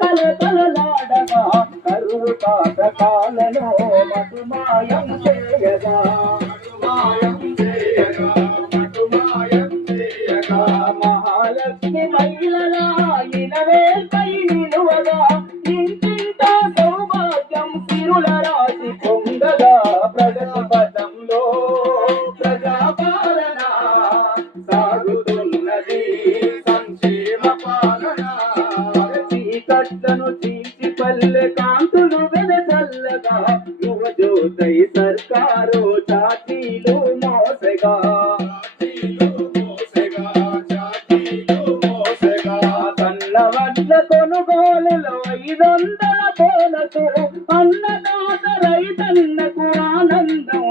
కలకలలాడగా కరువు కాటకాలలో మధుమాయం చేయగా మహాలక్ష్మి మహిళలా ఇనవేల్పై నిలువగా ఇంటింట సౌభాగ్యం సిరుల రాసి పొంగగా ప్రగతి పదంలో ప్రజాపాలన సాగుతున్నది కట్టను చీల్చి పల్లె కాంతులు వెదజల్లగా యువజ్యోతై సర్కారు చాటీలు మోసగా సన్నవడ్ల కొనుగోలులో 500 బోనసు అన్నదాత రైతన్నకు ఆనందం